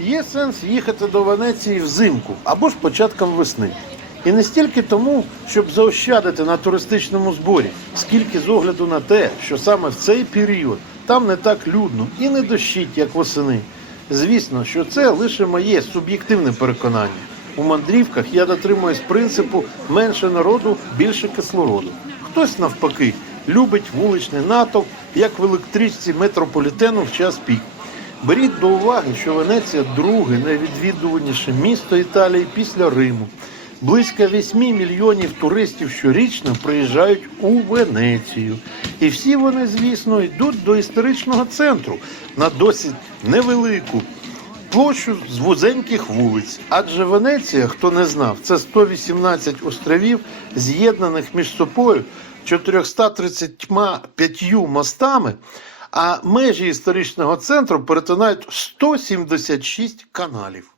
Є сенс їхати до Венеції взимку або ж початком весни. І не стільки тому, щоб заощадити на туристичному зборі, скільки з огляду на те, що саме в цей період там не так людно і не дощить, як восени. Звісно, що це лише моє суб'єктивне переконання. У мандрівках я дотримуюсь принципу менше народу, більше кислороду. Хтось навпаки любить вуличний натовп, як в електричці метрополітену в час пік. Беріть до уваги, що Венеція друге найвідвідуваніше місто Італії після Риму. Близько 8 мільйонів туристів щорічно приїжджають у Венецію. І всі вони, звісно, йдуть до історичного центру на досить невелику площу з вузеньких вулиць. Адже Венеція, хто не знав, це 118 островів, з'єднаних між собою 435 мостами, а межі історичного центру перетинають 176 каналів.